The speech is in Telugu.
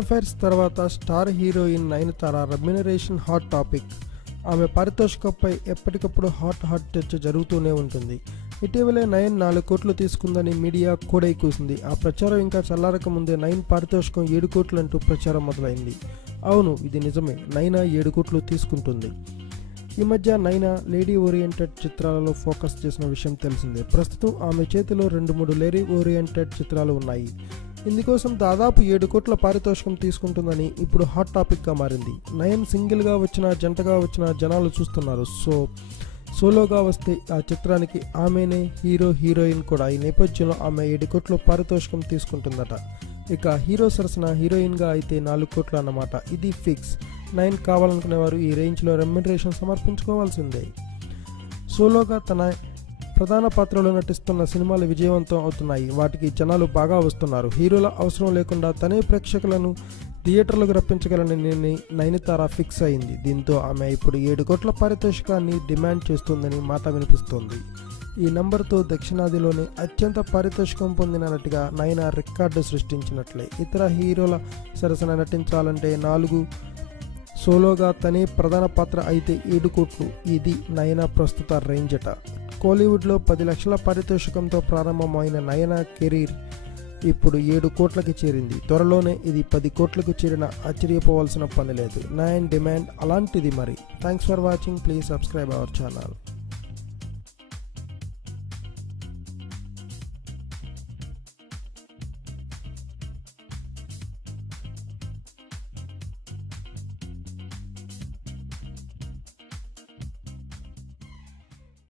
అఫైర్స్ తర్వాత star heroine Nayanthara remuneration hot topic. ఆమె పారితోషికంపై ఎప్పటికప్పుడు హాట్ చర్చ జరుగుతూనే ఉంటుంది. ఇటీవలే నయన్ 4 కోట్లు తీసుకుందని మీడియా కోడై కూసింది. ఆ ప్రచారం ఇంకా చల్లారక ముందే నయన్ పారితోషికం 7 కోట్లు అంటూ ప్రచారం మొదలైంది. అవును, ఇది నిజమే, నయన 7 కోట్లు తీసుకుంటుంది. ఈ మధ్య నయన లేడీ ఓరియంటెడ్ చిత్రాలలో ఫోకస్ చేసిన విషయం తెలిసిందే. ప్రస్తుతం ఆమె చేతిలో 2-3 లేడీ ఓరియంటెడ్ చిత్రాలు ఉన్నాయి. ఇందుకోసం దాదాపు 7 కోట్ల పారితోషికం తీసుకుంటుందని ఇప్పుడు హాట్ టాపిక్గా మారింది. నయన్ సింగిల్గా వచ్చినా జంటగా వచ్చినా జనాలు చూస్తున్నారు. సోలోగా వస్తే ఆ చిత్రానికి ఆమెనే హీరోయిన్ కూడా. ఈ నేపథ్యంలో ఆమె 7 కోట్ల పారితోషికం తీసుకుంటుందట. ఇక హీరో సరసన హీరోయిన్గా అయితే 4 కోట్లు అన్నమాట. ఇది ఫిక్స్. నయన్ కావాలనుకునేవారు ఈ రేంజ్లో రెమ్యునరేషన్ సమర్పించుకోవాల్సిందే. సోలోగా తన ప్రధాన పాత్రలో నటిస్తున్న సినిమాలు విజయవంతం అవుతున్నాయి. వాటికి జనాలు బాగా వస్తున్నారు. హీరోల అవసరం లేకుండా తనే ప్రేక్షకులను థియేటర్లకు రప్పించగలని నయనతార ఫిక్స్ అయింది. దీంతో ఆమె ఇప్పుడు 7 కోట్ల పారితోషికాన్ని డిమాండ్ చేస్తుందని మాట వినిపిస్తోంది. ఈ నంబర్తో దక్షిణాదిలోనే అత్యంత పారితోషికం పొందిన నటిగా నయన రికార్డు సృష్టించినట్లే. ఇతర హీరోల సరసన నటించాలంటే 4, సోలోగా తనే ప్రధాన పాత్ర అయితే 7 కోట్లు. ఇది నయన ప్రస్తుత రేంజ్ అట. కోలీవుడ్లో 10 లక్షల పారితోషికంతో ప్రారంభమైన నయన కెరీర్ ఇప్పుడు 7 కోట్లకి చేరింది. త్వరలోనే ఇది 10 కోట్లకు చేరిన ఆశ్చర్యపోవాల్సిన పని లేదు. నయన్ డిమాండ్ అలాంటిది మరి. Thanks for watching. Please subscribe our channel.